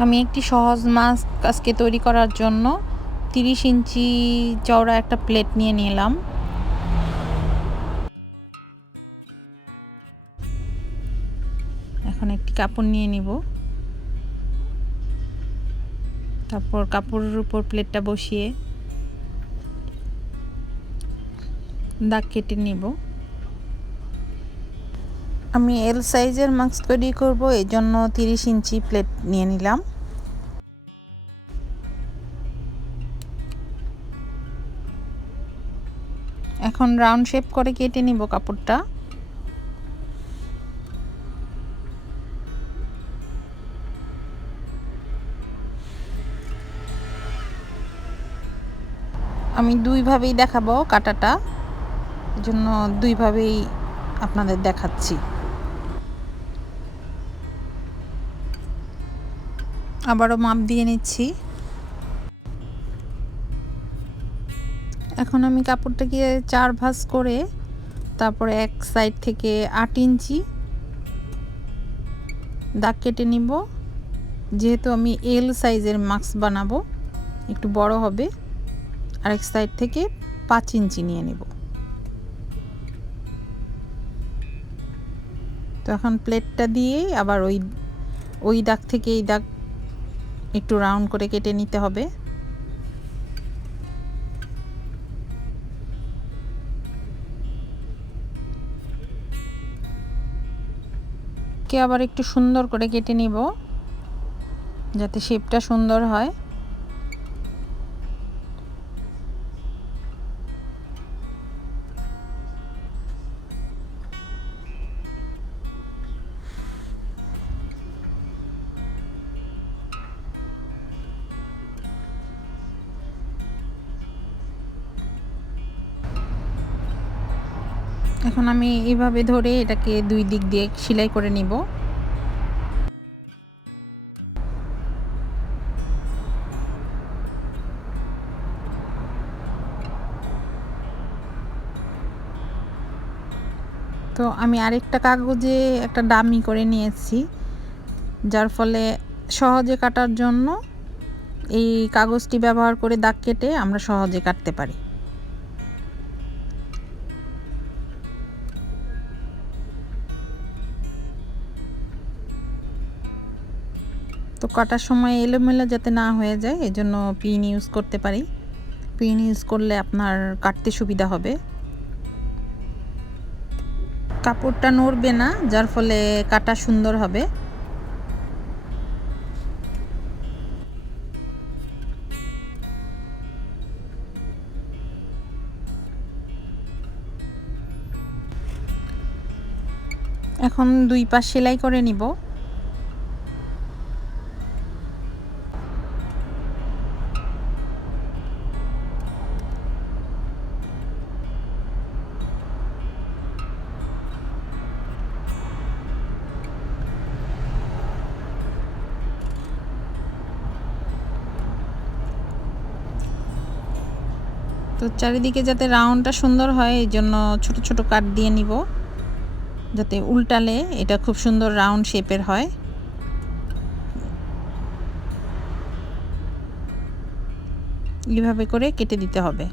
আমি একটি সহজ মাস্ক আজকে তৈরি করার জন্য 30 ইঞ্চি চওড়া একটা প্লেট নিয়ে নিলাম। এখন একটি কাপড় নিয়ে নিব, তারপর কাপড়ের উপর প্লেটটা বসিয়ে দাগ কেটে নিব। আমি এল সাইজের মাস্ক তৈরি করব, এই জন্য 30 ইঞ্চি প্লেট নিয়ে নিলাম। এখন রাউন্ড শেপ করে কেটে নিব কাপড়টা। আমি দুইভাবেই দেখাবো কাটাটা, এজন্য দুইভাবেই আপনাদের দেখাচ্ছি। আবারও মাপ দিয়ে নিচ্ছি। এখন আমি কাপড়টাকে 4 ভাঁজ করে তারপরে এক সাইড থেকে 8 ইঞ্চি দাগ কেটে নিব। যেহেতু আমি এল সাইজের মাস্ক বানাবো, একটু বড় হবে, আরেক সাইড থেকে 5 ইঞ্চি নিয়ে নেব। তো এখন প্লেটটা দিয়ে আবার ওই দাগ থেকে এই দাগ একটু রাউন্ড করে কেটে নিতে হবে। আবার একটু সুন্দর করে কেটে নিব যাতে শেপটা সুন্দর হয়। এখন আমি এইভাবে ধরে এটাকে দুই দিক দিয়ে সেলাই করে নিব। তো আমি আরেকটা কাগজে একটা ডামি করে নিয়েছি, যার ফলে সহজে কাটার জন্য এই কাগজটি ব্যবহার করে দাগ কেটে আমরা সহজে কাটতে পারি। তো কাটার সময় এলোমেলো যাতে না হয়ে যায়, এজন্য পিন ইউজ করতে পারি। পিন ইউজ করলে আপনার কাটতে সুবিধা হবে। কাপড়টা নড়বে না, যার ফলে কাটা সুন্দর হবে। এখন দুই পাশ সেলাই করে নিব। তো চারিদিকে যাতে রাউন্ডটা সুন্দর হয়, এই জন্য ছোট ছোট কাট দিয়ে নিব, যাতে উল্টালে এটা খুব সুন্দর রাউন্ড শেপের হয়। এইভাবে করে কেটে দিতে হবে।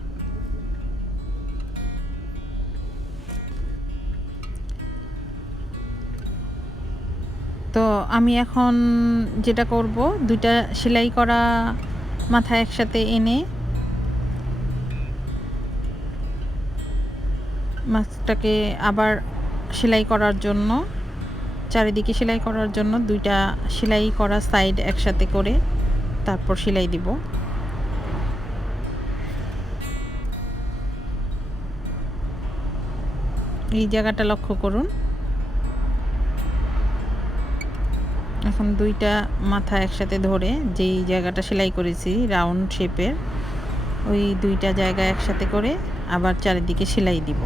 তো আমি এখন যেটা করব, দুইটা সেলাই করা মাথা একসাথে এনে মাস্কটাকে আবার সেলাই করার জন্য, চারিদিকে সেলাই করার জন্য দুইটা সেলাই করা সাইড একসাথে করে তারপর সেলাই দিব। এই জায়গাটা লক্ষ্য করুন। এখন দুইটা মাথা একসাথে ধরে যেই জায়গাটা সেলাই করেছি রাউন্ড শেপের, ওই দুইটা জায়গা একসাথে করে আবার চারিদিকে সেলাই দিব।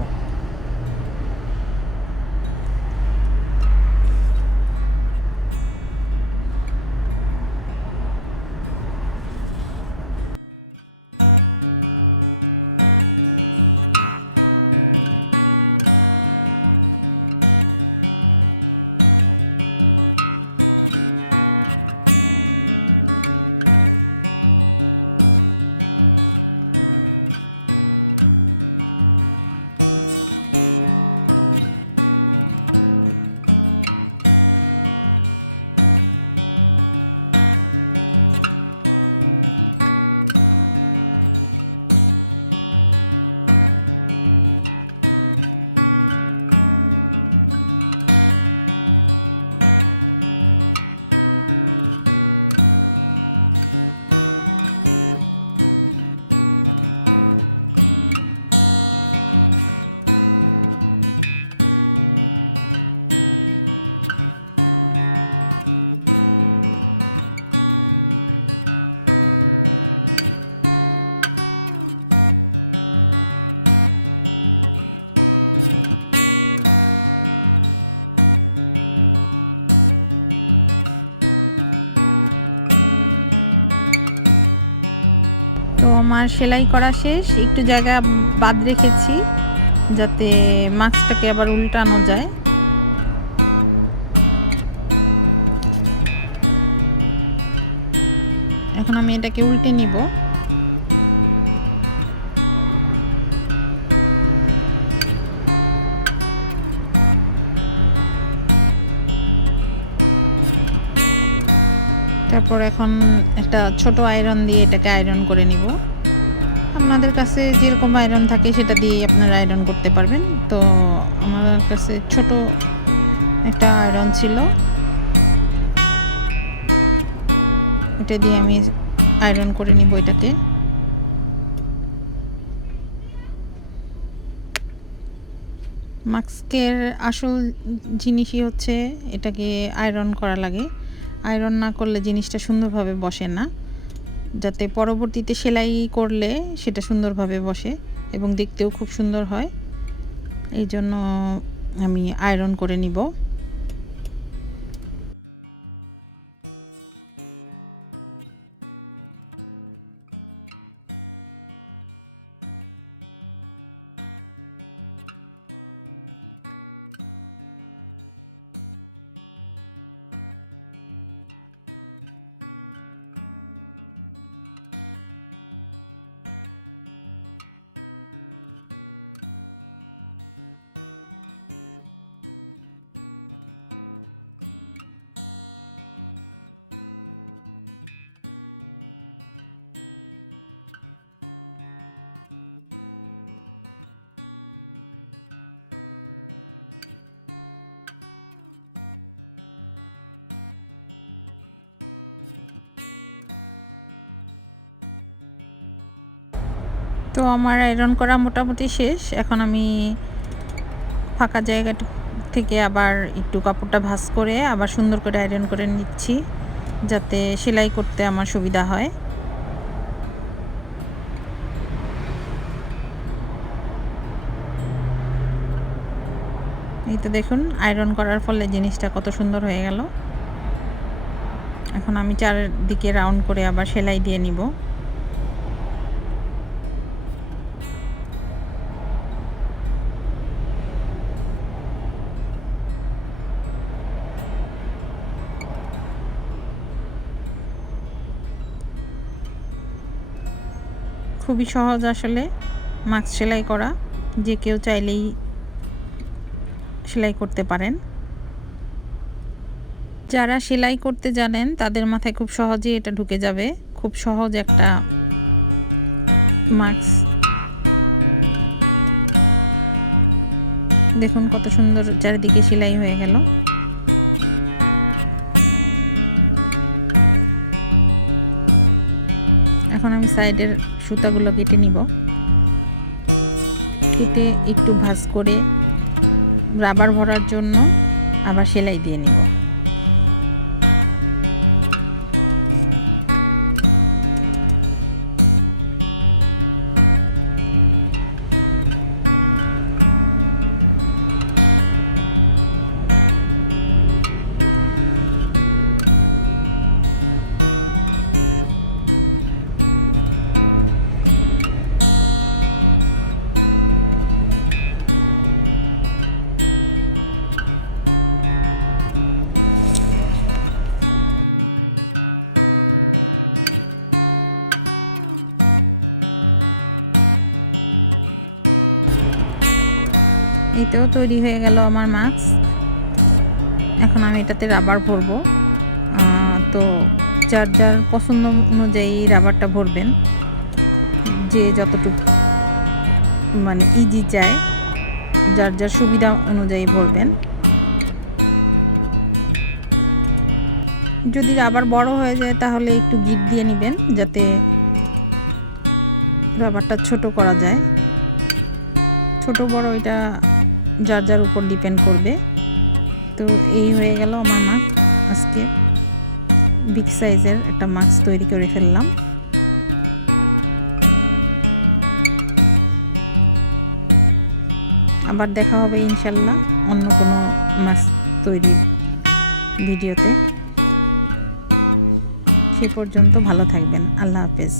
সেলাই করা শেষ, একটু জায়গা বাদ রেখেছি যাতে মাস্কটাকে আবার উল্টানো যায়। এখন আমি এটাকে উল্টে নিব। তারপর এখন একটা ছোট আয়রন দিয়ে এটাকে আয়রন করে নিব। আপনাদের কাছে যেরকম আয়রন থাকে সেটা দিয়ে আপনারা আয়রন করতে পারবেন। তো আমার কাছে ছোট একটা আয়রন ছিল, এটা দিয়ে আমি আয়রন করে নিব এটাকে। মাস্কের আসল জিনিসই হচ্ছে এটাকে আয়রন করা লাগে। আয়রন না করলে জিনিসটা সুন্দরভাবে বসে না, যাতে পরবর্তীতে সেলাই করলে সেটা সুন্দরভাবে বসে এবং দেখতেও খুব সুন্দর হয়। এই জন্য আমি আয়রন করে নিব। তো আমার আয়রন করা মোটামুটি শেষ। এখন আমি ফাঁকা জায়গাটা থেকে আবার একটু কাপড়টা ভাঁজ করে আবার সুন্দর করে আয়রন করে নিচ্ছি, যাতে সেলাই করতে আমার সুবিধা হয়। এই তো দেখুন, আয়রন করার ফলে জিনিসটা কত সুন্দর হয়ে গেল। এখন আমি চারদিকে রাউন্ড করে আবার সেলাই দিয়ে নিব। খুবই সহজ আসলে মাস্ক সেলাই করা, যে কেউ চাইলেই সেলাই করতে পারেন। যারা সেলাই করতে জানেন তাদের মাথায় খুব সহজেই এটা ঢুকে যাবে। খুব সহজ একটা মাস্ক। দেখুন কত সুন্দর চারিদিকে সেলাই হয়ে গেল। এখন আমি সাইডের সুতাগুলো কেটে নিব। কেটে একটু ভাঁজ করে রাবার ভরার জন্য আবার সেলাই দিয়ে নিব। তৈরি হয়ে গেল আমার মাস্ক। এখন আমি এটাতে রাবার ভরবো। তো যার যার পছন্দ অনুযায়ী রাবারটা ভরবেন, যে যতটুকু মানে ইজি চায় যার যার সুবিধা অনুযায়ী ভরবেন। যদি রাবার বড় হয়ে যায় তাহলে একটু গিট দিয়ে নেবেন, যাতে রাবারটা ছোট করা যায়। ছোট বড় এটা যার যার উপর ডিপেন্ড করবে। তো এই হয়ে গেল আমার মাস্ক। আজকে বিগ সাইজের একটা মাস্ক তৈরি করে ফেললাম। আবার দেখা হবে ইনশাল্লাহ অন্য কোনো মাস্ক তৈরির ভিডিওতে। সে পর্যন্ত ভালো থাকবেন। আল্লাহ হাফেজ।